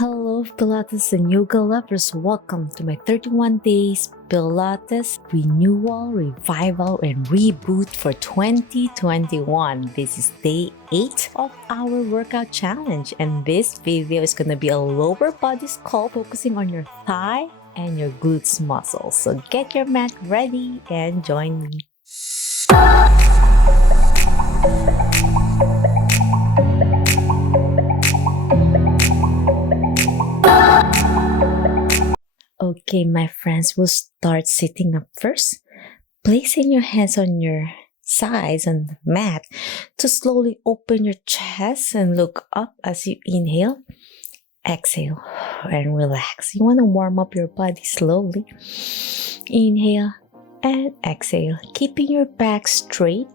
Hello, Pilates and yoga lovers. Welcome to my 31 Days Pilates Renewal, Revival, and Reboot for 2021. This is day 8 of our workout challenge, and this video is going to be a lower body sculpt focusing on your thigh and your glutes muscles. So get your mat ready and join me. Okay, my friends, we'll start sitting up first. Placing your hands on your sides on the mat to slowly open your chest and look up as you inhale. Exhale and relax. You want to warm up your body slowly. Inhale and exhale. Keeping your back straight.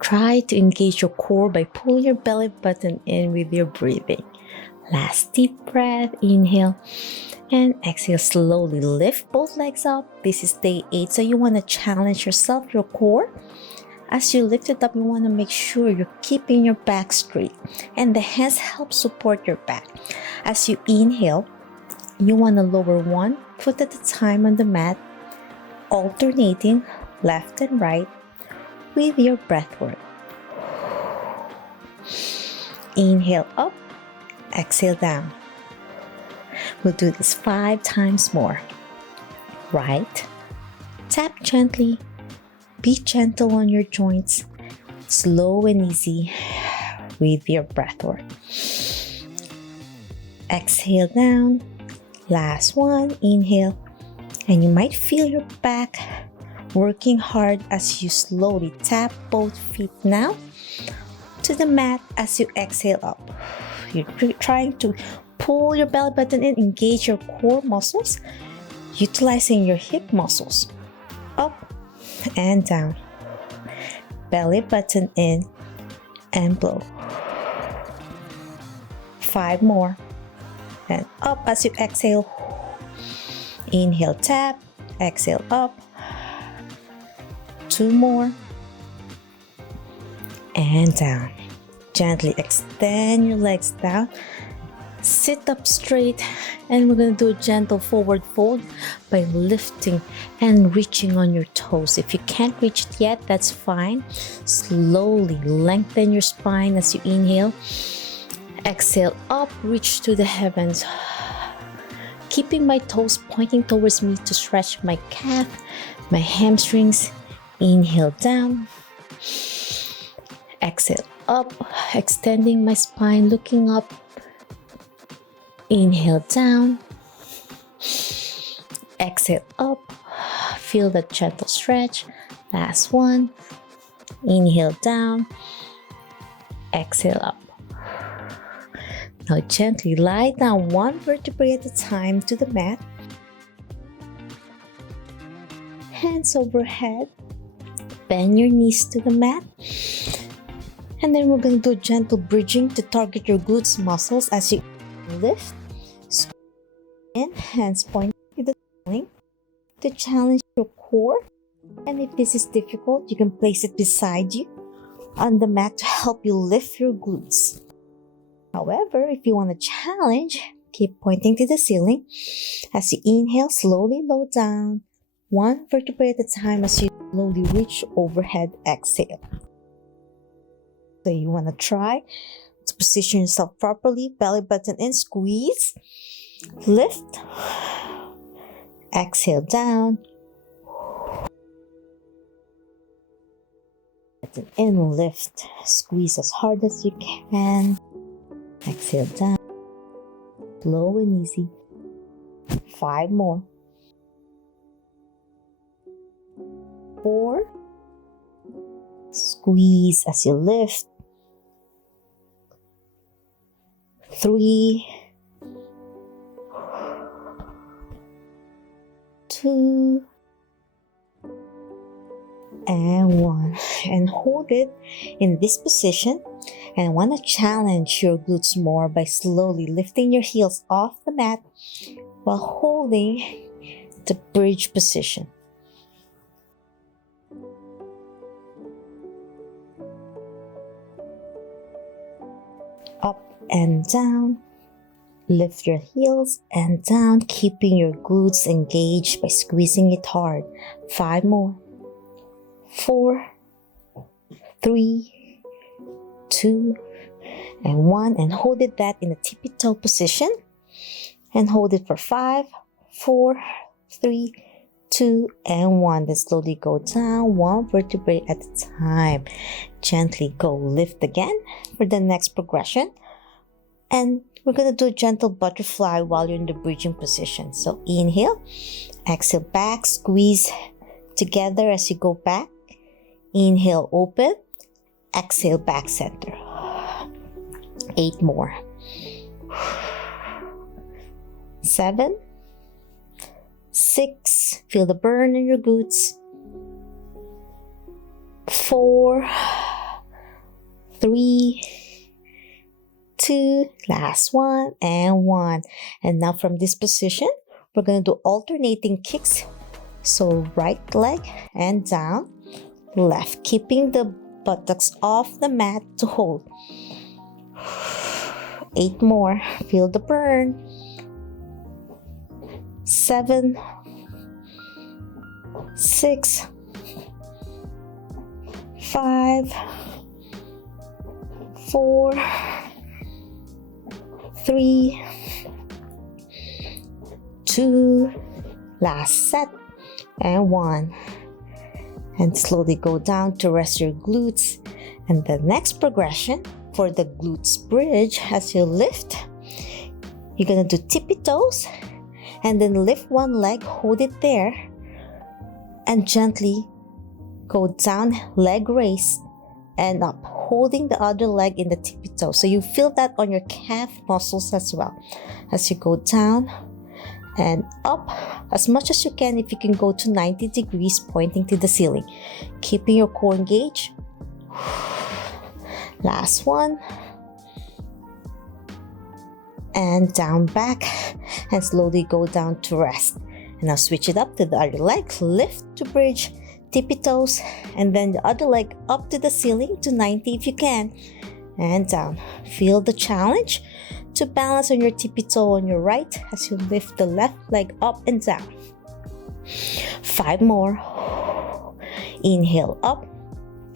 Try to engage your core by pulling your belly button in with your breathing. Last deep breath. Inhale and exhale. Slowly lift both legs up. This is day 8, so you want to challenge yourself, your core. As you lift it up, you want to make sure you're keeping your back straight, and the hands help support your back. As you inhale, you want to lower one foot at a time on the mat, alternating left and right with your breathwork. Inhale up, exhale down. We'll do this 5 times more. Right, tap gently. Be gentle on your joints, slow and easy with your breathwork. Exhale down. Last one, inhale. And you might feel your back working hard as you slowly tap both feet now to the mat as you exhale up. You're trying to pull your belly button in, engage your core muscles, utilizing your hip muscles. Up and down. Belly button in and blow. 5 more. And up as you exhale. Inhale, tap. Exhale, up. 2 more. And down. Gently extend your legs down. Sit up straight, and we're going to do a gentle forward fold by lifting and reaching on your toes. If you can't reach it yet, that's fine. Slowly lengthen your spine as you inhale. Exhale up, reach to the heavens. Keeping my toes pointing towards me to stretch my calf, my hamstrings. Inhale down. Exhale up, extending my spine, looking up. Inhale down. Exhale up. Feel the gentle stretch. Last one. Inhale down. Exhale up. Now gently lie down one vertebrae at a time to the mat. Hands overhead. Bend your knees to the mat. And then we're going to do a gentle bridging to target your glutes muscles as you lift, squeeze in, hands pointing to the ceiling to challenge your core. And if this is difficult, you can place it beside you on the mat to help you lift your glutes. However, if you want to challenge, keep pointing to the ceiling. As you inhale, slowly lower down, one vertebrae at a time as you slowly reach overhead. Exhale. So you want to try to position yourself properly, belly button in, squeeze, lift, exhale down, button in, lift, squeeze as hard as you can, exhale down, slow and easy. 5 more. 4, squeeze as you lift. 3, 2, and 1. And hold it in this position. And I want to challenge your glutes more by slowly lifting your heels off the mat while holding the bridge position. Up and down. Lift your heels and down, keeping your glutes engaged by squeezing it hard. 5 more. 4, 3, 2, and 1. And hold it that in a tippy toe position. And hold it for 5, 4, 3, 2, and 1. Then slowly go down, one vertebrae at a time. Gently go lift again for the next progression. And we're going to do a gentle butterfly while you're in the bridging position. So inhale, exhale back, squeeze together as you go back. Inhale, open, exhale, back center. 8 more. 7, 6, feel the burn in your glutes. 4, 3, 2, last one, and 1. And now from this position, we're going to do alternating kicks. So right leg and down, left, keeping the buttocks off the mat to hold. 8 more, feel the burn. 7, 6, 5, 4, 3, 2, last set, and 1. And slowly go down to rest your glutes. And the next progression for the glutes bridge, as you lift, you're gonna do tippy toes and then lift one leg, hold it there, and gently go down, leg raise, and up, holding the other leg in the tippy toe. So you feel that on your calf muscles as well. As you go down and up as much as you can, if you can go to 90 degrees pointing to the ceiling, keeping your core engaged. Last one. And down back, and slowly go down to rest. And now switch it up to the other leg, lift to bridge, tippy toes, and then the other leg up to the ceiling to 90 if you can, and down. Feel the challenge to balance on your tippy toe on your right as you lift the left leg up and down. 5 more. Inhale up,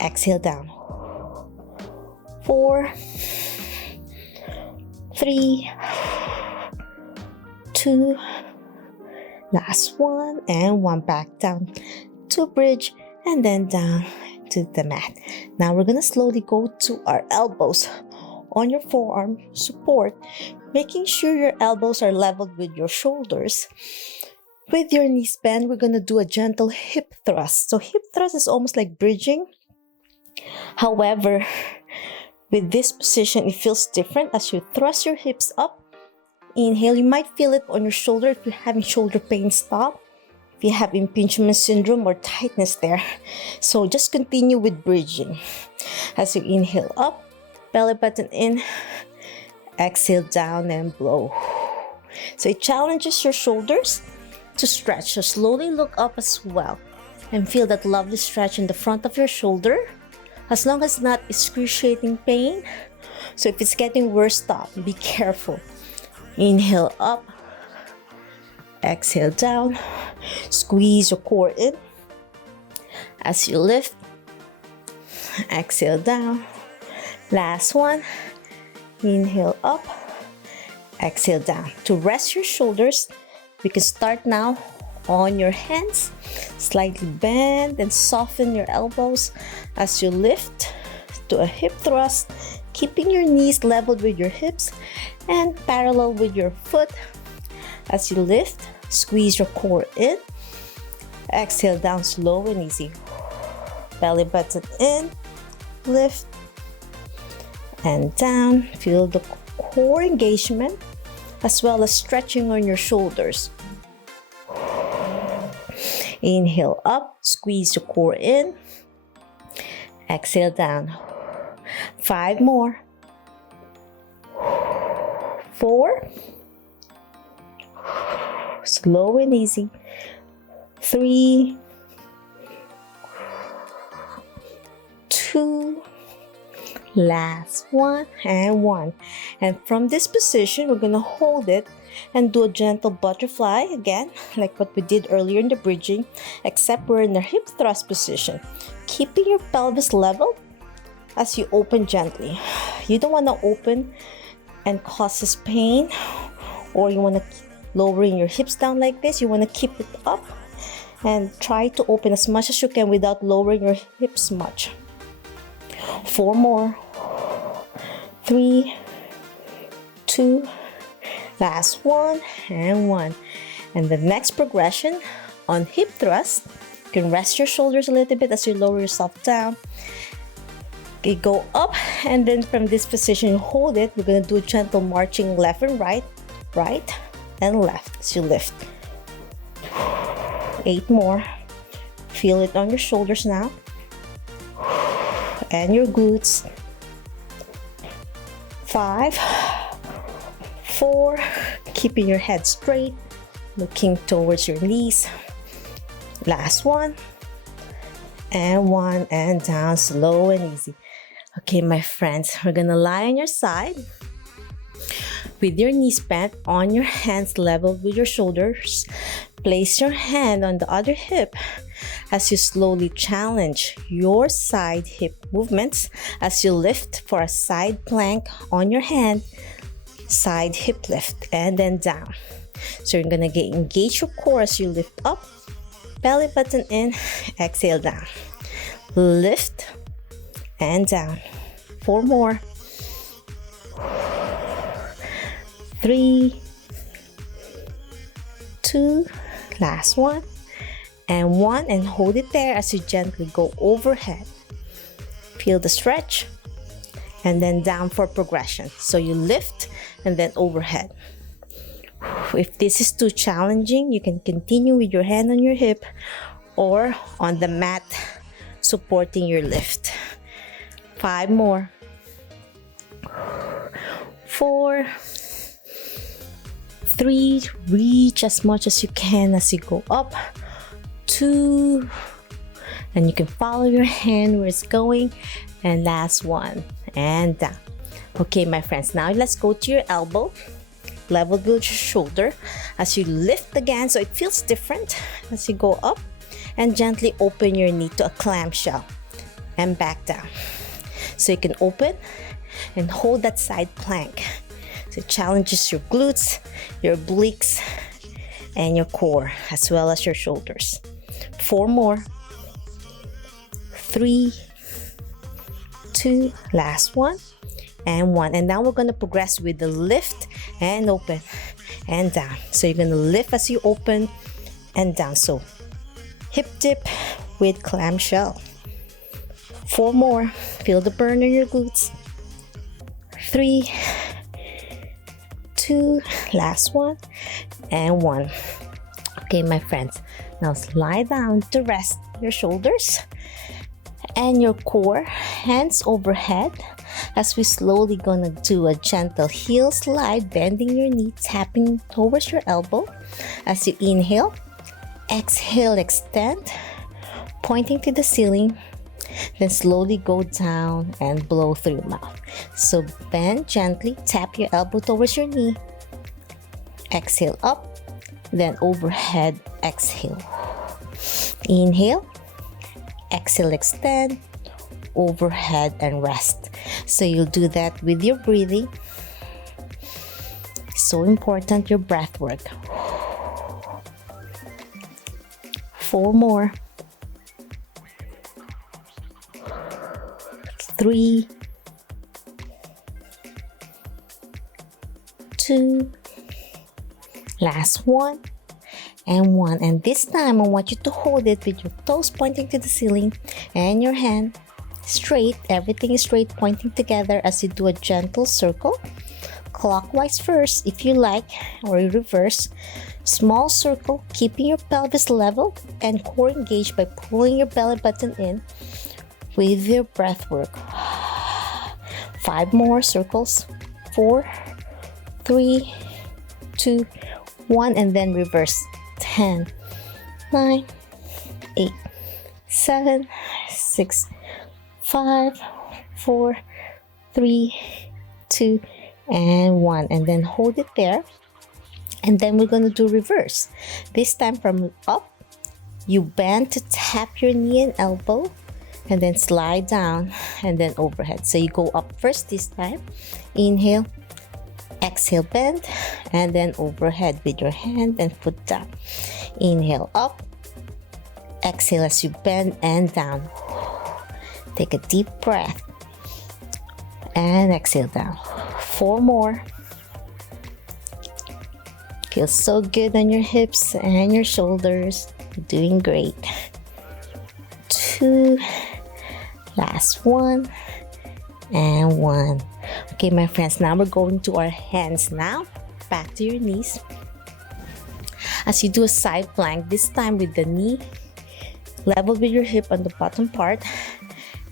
exhale down. 4, 3, 2, last one, and 1. Back down to bridge and then down to the mat. Now we're gonna slowly go to our elbows on your forearm support, making sure your elbows are leveled with your shoulders. With your knees bent, we're gonna do a gentle hip thrust. So hip thrust is almost like bridging. However, with this position, it feels different as you thrust your hips up. Inhale, you might feel it on your shoulder if you're having shoulder pain, stop. If you have impingement syndrome or tightness there. So just continue with bridging. As you inhale up, belly button in, exhale down and blow. So it challenges your shoulders to stretch. So slowly look up as well and feel that lovely stretch in the front of your shoulder. As long as not excruciating pain. So if it's getting worse, stop. Be careful. Inhale up. Exhale down. Squeeze your core in. As you lift. Exhale down. Last one. Inhale up. Exhale down. To rest your shoulders, we can start now on your hands. Slightly bend and soften your elbows as you lift to a hip thrust, keeping your knees leveled with your hips and parallel with your foot. As you lift, squeeze your core in. Exhale down slow and easy. Belly button in, lift and down. Feel the core engagement as well as stretching on your shoulders. Inhale up, squeeze your core in. Exhale down. 5 more. 4. Slow and easy. 3. 2. last one, and one. And from this position, we're gonna hold it and do a gentle butterfly again, like what we did earlier in the bridging, except we're in the hip thrust position, keeping your pelvis level as you open gently. You don't want to open and causes pain, or you want to lowering your hips down like this. You want to keep it up and try to open as much as you can without lowering your hips much. 4 more. 3, 2, last one, and one. And the next progression on hip thrust, you can rest your shoulders a little bit as you lower yourself down. You go up, and then from this position, you hold it. We're gonna do a gentle marching left and right, right and left as you lift. 8 more. Feel it on your shoulders now and your glutes. 5, 4, keeping your head straight, looking towards your knees. Last one, and one, and down, slow and easy. Okay, my friends, we're gonna lie on your side with your knees bent, on your hands level with your shoulders. Place your hand on the other hip as you slowly challenge your side hip movements as you lift for a side plank on your hand, side hip lift, and then down. So you're gonna engage your core as you lift up, belly button in, exhale down. Lift and down. 4 more. 3, 2, last one, and one, and hold it there as you gently go overhead. Feel the stretch, and then down for progression. So you lift and then overhead. If this is too challenging, you can continue with your hand on your hip or on the mat supporting your lift. 5 more. 4, 3, reach as much as you can as you go up. 2, and you can follow your hand where it's going. And last one, and down. Okay, my friends, now let's go to your elbow. Level with your shoulder as you lift again, so it feels different as you go up, and gently open your knee to a clamshell and back down. So you can open and hold that side plank. So it challenges your glutes, your obliques, and your core, as well as your shoulders. 4 more. 3, 2, last one, and one. And now we're going to progress with the lift and open and down. So you're going to lift as you open and down. So hip dip with clamshell. 4 more. Feel the burn in your glutes. 3, 2, last one, and one. Okay, my friends, now lie down to rest your shoulders and your core, hands overhead, as we slowly gonna do a gentle heel slide, bending your knee, tapping towards your elbow as you inhale. Exhale, extend, pointing to the ceiling. Then slowly go down and blow through your mouth. So bend gently, tap your elbow towards your knee. Exhale up, then overhead, exhale. Inhale, exhale, extend, overhead, and rest. So you'll do that with your breathing. So important, your breath work. 4 more. 3, 2, last one, and one. And this time I want you to hold it with your toes pointing to the ceiling and your hand straight. Everything is straight, pointing together as you do a gentle circle. Clockwise first if you like, or reverse. Small circle, keeping your pelvis level and core engaged by pulling your belly button in with your breath work. 5 more circles. 4, 3, 2, 1, and then reverse. 10, 9, 8, 7, 6, 5, 4, 3, 2, and 1. And then hold it there. And then we're going to do reverse. This time from up, you bend to tap your knee and elbow, and then slide down, and then overhead. So you go up first this time. Inhale, exhale, bend, and then overhead with your hand and foot down. Inhale up, exhale as you bend and down. Take a deep breath and exhale down. 4 more. Feels so good on your hips and your shoulders. You're doing great. 2, last 1, and 1. Okay, my friends, now we're going to our hands now. Back to your knees. As you do a side plank, this time with the knee level with your hip on the bottom part,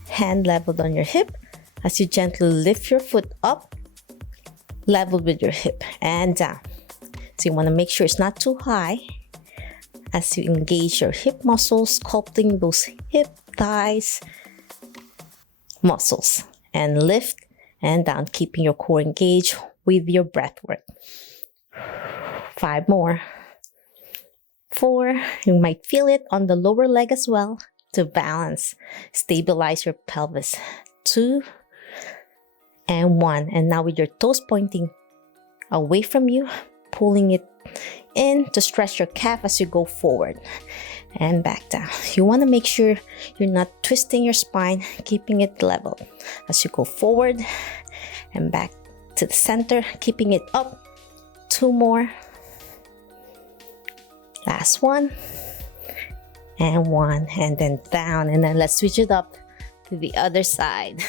hand leveled on your hip. As you gently lift your foot up, level with your hip and down. So you want to make sure it's not too high as you engage your hip muscles, sculpting those hip, thighs, muscles, and lift and down, keeping your core engaged with your breath work. 5 more. 4, you might feel it on the lower leg as well to balance, stabilize your pelvis. 2, and 1. And now with your toes pointing away from you, pulling it in to stretch your calf as you go forward and back down. You want to make sure you're not twisting your spine, keeping it level as you go forward and back to the center, keeping it up. 2 more. Last 1 and 1, and then down. And then let's switch it up to the other side.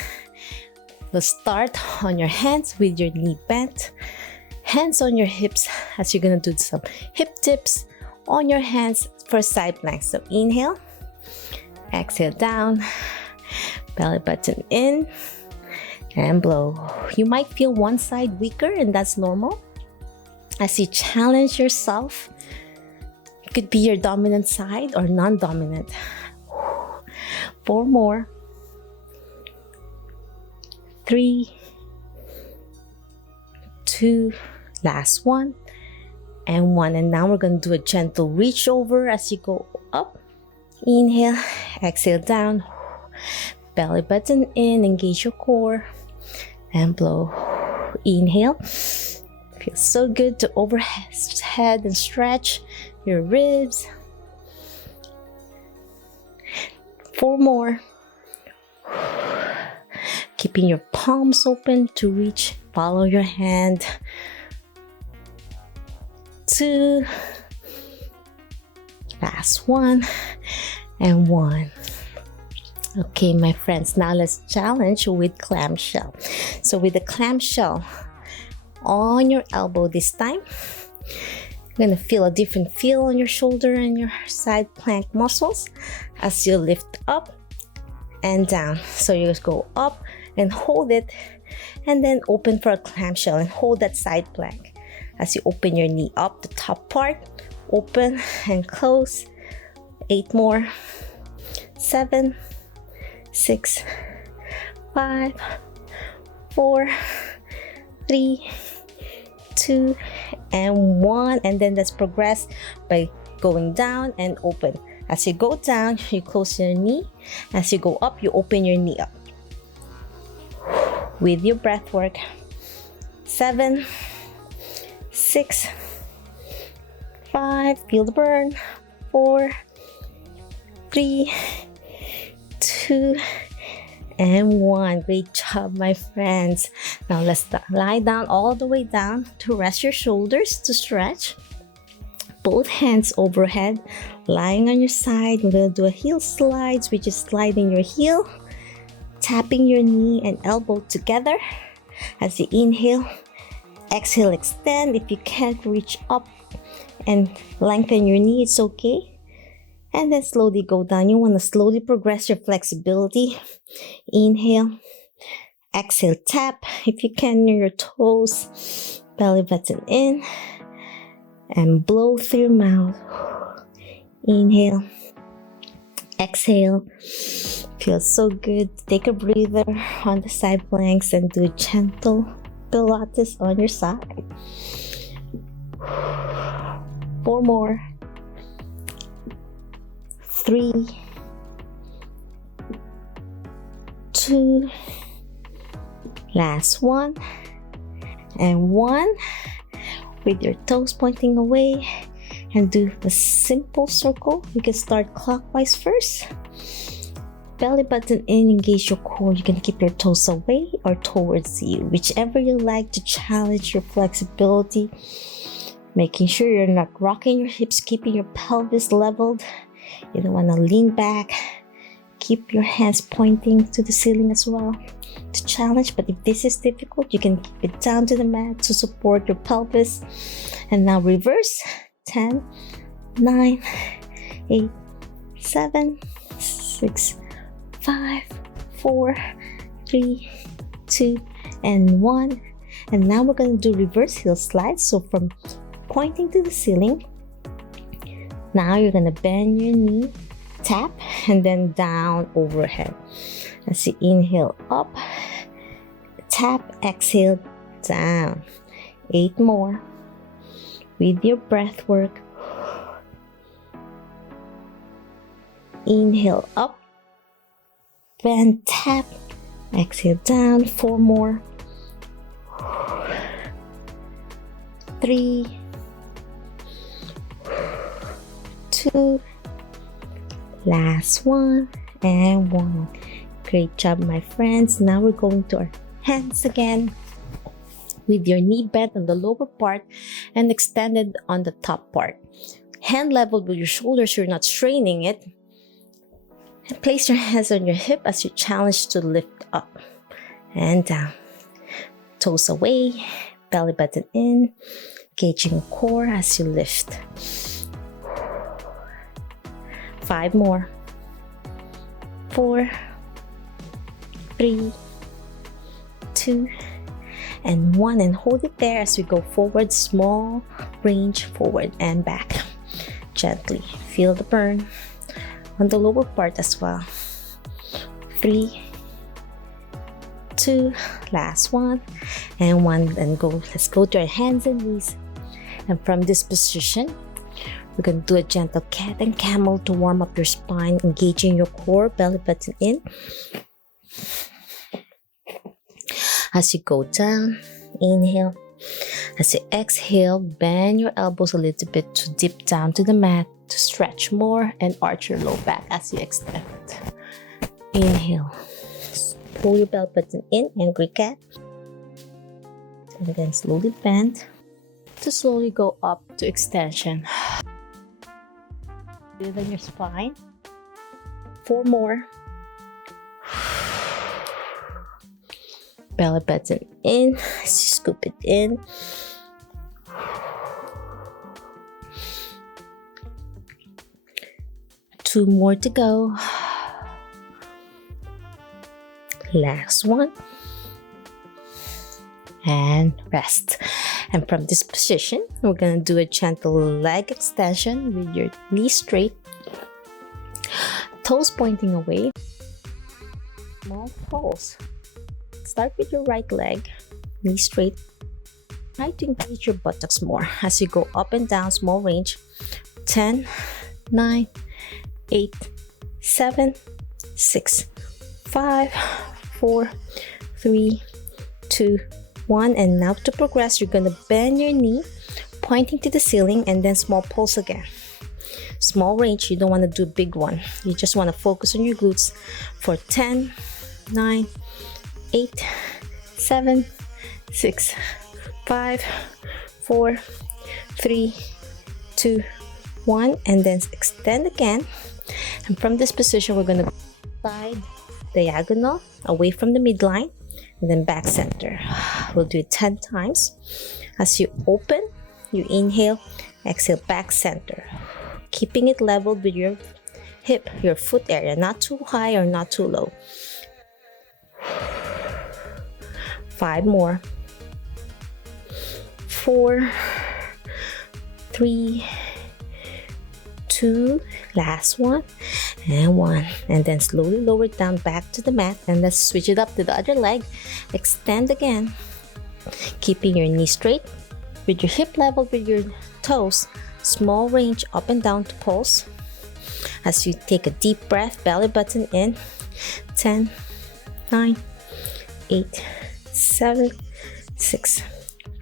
We'll start on your hands with your knee bent, hands on your hips as you're gonna do some hip dips on your hands for side plank. So inhale, exhale down, belly button in, and blow. You might feel one side weaker, and that's normal. As you challenge yourself, it could be your dominant side or non-dominant. 4 more. 3, 2, last 1, and 1. And now we're going to do a gentle reach over as you go up. Inhale, exhale down, belly button in, engage your core, and blow. Inhale. Feels so good to overhead and stretch your ribs. 4 more. Keeping your palms open to reach, follow your hand. 2, last 1, and 1. Okay, my friends, now let's challenge with clamshell. So with the clamshell on your elbow this time, you're gonna feel a different feel on your shoulder and your side plank muscles as you lift up and down. So you just go up and hold it, and then open for a clamshell and hold that side plank as you open your knee up the top part, open and close. 8 more. 7, 6, 5, 4, 3, 2, and 1. And then let's progress by going down and open. As you go down, you close your knee. As you go up, you open your knee up with your breath work. 7, 6, 5, feel the burn. 4, 3, 2, and 1. Great job, my friends. Now let's lie down all the way down to rest your shoulders to stretch. Both hands overhead, lying on your side. We're gonna do a heel slides, which is sliding your heel, tapping your knee and elbow together. As you inhale, exhale, extend. If you can't reach up and lengthen your knee, it's okay. And then slowly go down. You want to slowly progress your flexibility. Inhale, exhale, tap. If you can, near your toes, belly button in, and blow through your mouth. Inhale, Exhale. Feels so good. Take a breather on the side planks and do gentle Pilates on your side. 4 more. 3, 2, last one, and 1. With your toes pointing away, and do a simple circle. You can start clockwise first. Belly button in, engage your core. You can keep your toes away or towards you, whichever you like to challenge your flexibility. Making sure you're not rocking your hips, keeping your pelvis leveled. You don't want to lean back. Keep your hands pointing to the ceiling as well to challenge. But if this is difficult, you can keep it down to the mat to support your pelvis. And now reverse. 10, 9, 8, 7, 6, 5, 4, 3, 2, and 1. And now we're going to do reverse heel slides. So from pointing to the ceiling, now you're going to bend your knee, tap, and then down overhead. As you inhale up, tap, exhale, down. 8 more. With your breath work. Inhale up, bend, tap, exhale down. 4 more. 3, 2, last one, and 1. Great job, my friends. Now we're going to our hands again, with your knee bent on the lower part and extended on the top part. Hand leveled with your shoulders, you're not straining it. And place your hands on your hip as you challenge to lift up and down. Toes away, belly button in, engaging core as you lift. 5 more. 4, 3, 2, and 1, and hold it there as we go forward. Small range forward and back. Gently feel the burn on the lower part as well. 3, 2, last one, and 1, and go. Let's go to our hands and knees. And from this position, we're going to do a gentle cat and camel to warm up your spine, engaging your core, belly button in. As you go down, inhale. As you exhale, bend your elbows a little bit to dip down to the mat, to stretch more and arch your low back as you extend. Inhale. Pull your belly button in, angry cat. And then slowly bend to slowly go up to extension. Within your spine. 4 more. Belly button in, scoop it in. Two more to go. Last one. And rest. And from this position, we're going to do a gentle leg extension with your knees straight, toes pointing away. Small pulse. Start with your right leg, knee straight. Try to engage your buttocks more as you go up and down, small range. 10, 9, 8, 7, 6, 5, 4, 3, 2, 1. And now to progress, you're going to bend your knee, pointing to the ceiling, and then small pulse again. Small range, you don't want to do a big one. You just want to focus on your glutes for 10, 9, 8, 7, 6, 5, 4, 3, 2, 1, and then extend again. And from this position, we're going to side diagonal away from the midline and then back center. We'll do it 10 times. As you open, you inhale, exhale, back center, keeping it leveled with your hip, your foot area, not too high or not too low. 5 more. 4, 3, 2, last one. and 1. And then slowly lower it down back to the mat. And let's switch it up to the other leg. Extend again, keeping your knee straight with your hip level with your toes. Small range up and down to pulse. As you take a deep breath, belly button in. 10, 9, 8, 7, 6,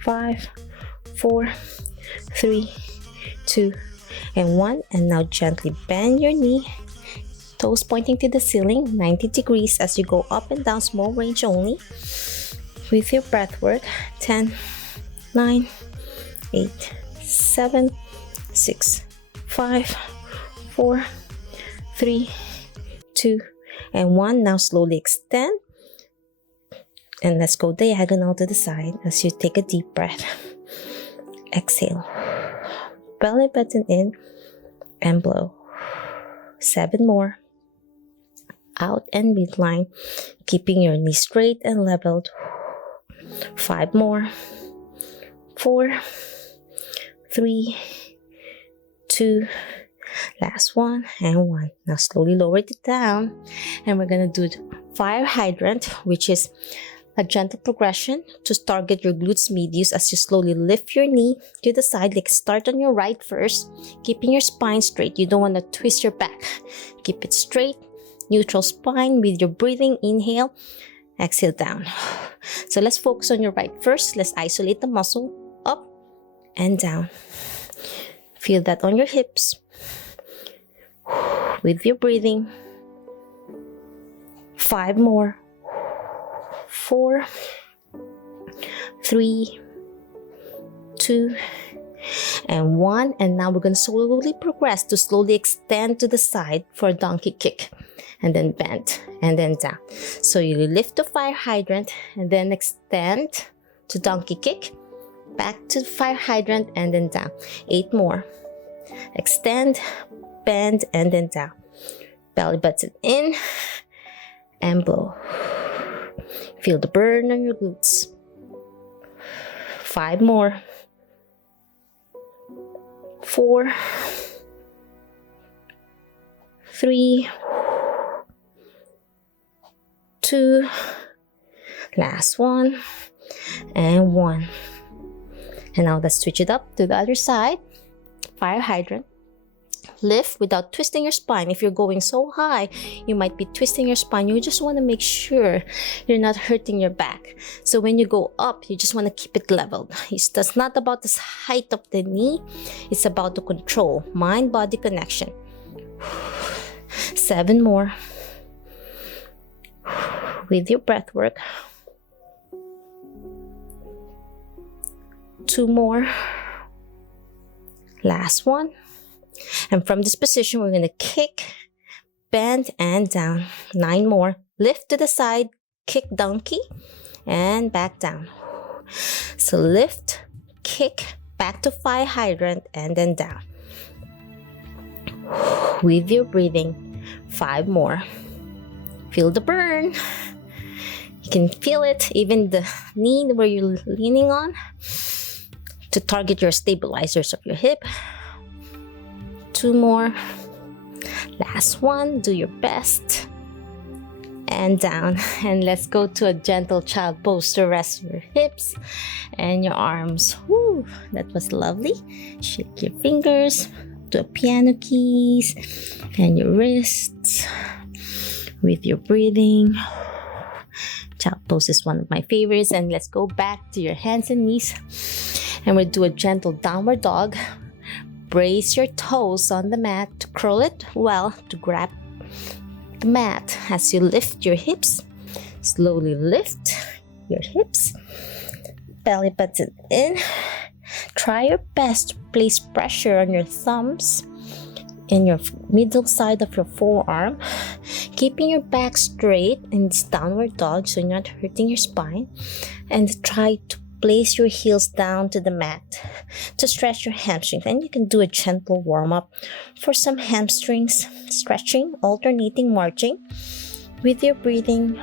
5, 4, 3, 2, and 1. And now gently bend your knee, toes pointing to the ceiling, 90 degrees as you go up and down, small range only. With your breath work, 10, 9, 8, 7, 6, 5, 4, 3, 2, and 1. Now slowly extend. And let's go diagonal to the side as you take a deep breath. Exhale. Belly button in and blow. 7 more. Out and midline, keeping your knee straight and leveled. 5 more. 4, 3, 2, last one, and 1. Now slowly lower it down, and we're gonna do the fire hydrant, which is a gentle progression to target your glutes medius as you slowly lift your knee to the side. Like start on your right first, keeping your spine straight. You don't want to twist your back. Keep it straight, neutral spine with your breathing. Inhale, exhale down. So let's focus on your right first. Let's isolate the muscle. Up and down. Feel that on your hips with your breathing. 5 more. 4, 3, 2, and 1. And now we're going to slowly progress to slowly extend to the side for a donkey kick. And then bend and then down. So you lift the fire hydrant and then extend to donkey kick. Back to the fire hydrant and then down. 8 more. Extend, bend, and then down. Belly button in and blow. Feel the burn on your glutes. 5 more. 4, 3, 2, last one, and 1. And now let's switch it up to the other side. Fire hydrant. Lift without twisting your spine. If you're going so high, you might be twisting your spine. You just want to make sure you're not hurting your back. So when you go up, you just want to keep it leveled. It's not about the height of the knee. It's about the control, mind-body connection. 7 more. With your breath work. 2 more. Last one. And from this position, we're going to kick, bend, and down. 9 more. Lift to the side, kick donkey, and back down. So lift, kick, back to fire hydrant, and then down. With your breathing, 5 more. Feel the burn. You can feel it, even the knee where you're leaning on, to target your stabilizers of your hip. 2 more. Last one. Do your best. And down. And let's go to a gentle child pose to rest your hips and your arms. Woo, that was lovely. Shake your fingers to piano keys and your wrists with your breathing. Child pose is one of my favorites. And let's go back to your hands and knees. And we'll do a gentle downward dog. Brace your toes on the mat to curl it well to grab the mat as you lift your hips. Slowly lift your hips. Belly button in. Try your best to place pressure on your thumbs in your middle side of your forearm, keeping your back straight in this downward dog so you're not hurting your spine. And try to place your heels down to the mat to stretch your hamstrings. And you can do a gentle warm-up for some hamstrings stretching, alternating marching with your breathing.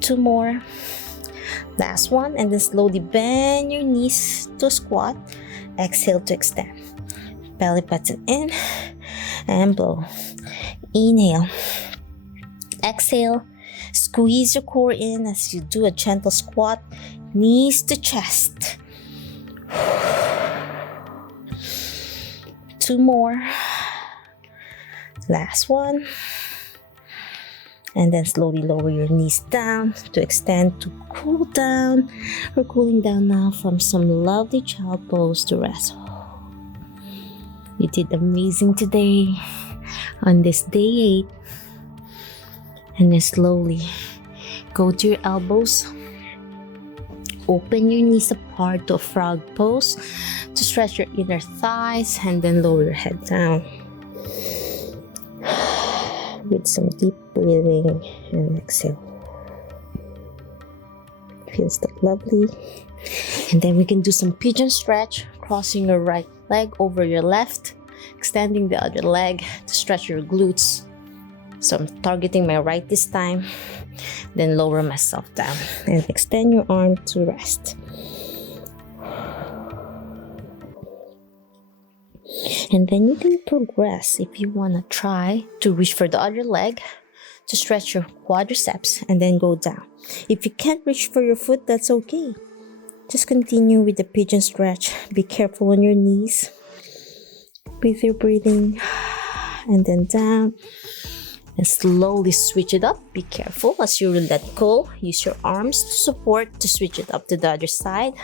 2 more. Last one. And then slowly bend your knees to squat. Exhale to extend. Belly button in and blow. Inhale. Exhale. Squeeze your core in as you do a gentle squat, knees to chest. 2 more. Last one. And then slowly lower your knees down to extend to cool down. We're cooling down now from some lovely child pose to rest. You did amazing today on this day 8. And then slowly go to your elbows. Open your knees apart to a frog pose to stretch your inner thighs, and then lower your head down. With some deep breathing and exhale. Feels that lovely. And then we can do some pigeon stretch, crossing your right leg over your left, extending the other leg to stretch your glutes. So I'm targeting my right this time, then lower myself down and extend your arm to rest. And then you can progress if you want to try to reach for the other leg to stretch your quadriceps and then go down. If you can't reach for your foot, that's okay. Just continue with the pigeon stretch. Be careful on your knees. With your breathing and then down. And slowly switch it up. Be careful as you let go. Use your arms to support to switch it up to the other side.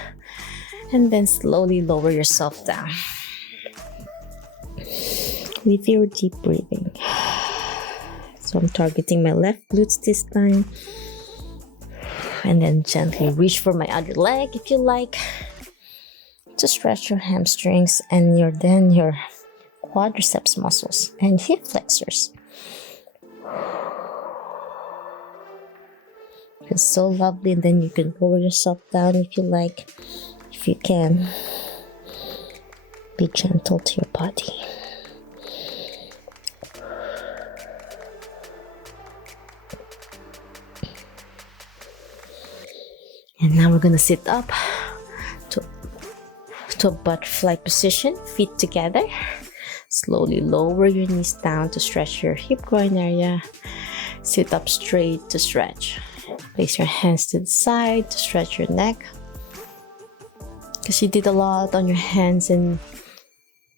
And then slowly lower yourself down. With your deep breathing. So I'm targeting my left glutes this time. And then gently reach for my other leg if you like. To stretch your hamstrings and your quadriceps muscles and hip flexors. Feels so lovely. And then you can lower yourself down if you like. If you can, be gentle to your body. And now we're gonna sit up to a butterfly position, feet together. Slowly lower your knees down to stretch your hip groin area. Sit up straight to stretch. Place your hands to the side to stretch your neck. Because you did a lot on your hands and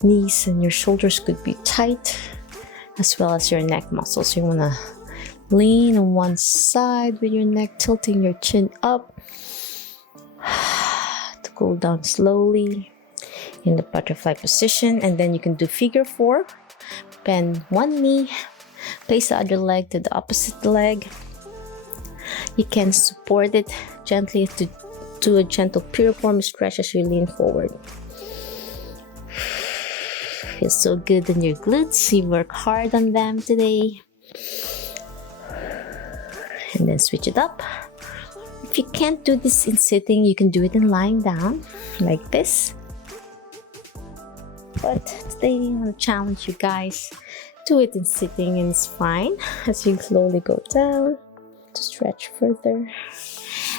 knees, and your shoulders could be tight, as well as your neck muscles. You want to lean on one side with your neck, tilting your chin up to go down slowly in the butterfly position. And then you can do figure 4. Bend one knee, place the other leg to the opposite leg. You can support it gently to do a gentle piriform stretch as you lean forward. Feels so good in your glutes. You work hard on them today. And then switch it up. If you can't do this in sitting, you can do it in lying down like this. But today I want to challenge you guys. Do it in sitting and it's fine as you slowly go down to stretch further.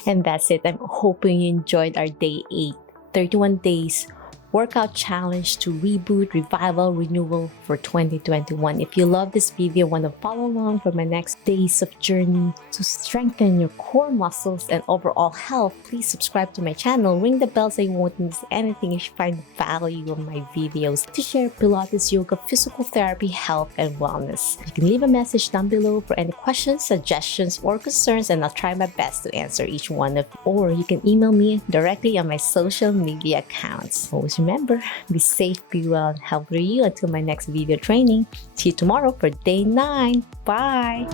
And that's it. I'm hoping you enjoyed our day 8, 31 days workout challenge to reboot, revival, renewal for 2021. If you love this video, want to follow along for my next days of journey to strengthen your core muscles and overall health, please subscribe to my channel, ring the bell so you won't miss anything if you find value in my videos to share Pilates, yoga, physical therapy, health, and wellness. You can leave a message down below for any questions, suggestions, or concerns, and I'll try my best to answer each one of you. Or you can email me directly on my social media accounts. Always remember, be safe, be well, and healthy you until my next video training. See you tomorrow for day 9. Bye!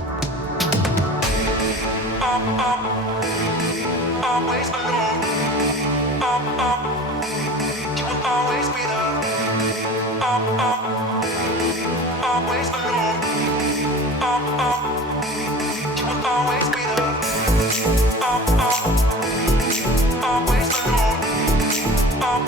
Always alone.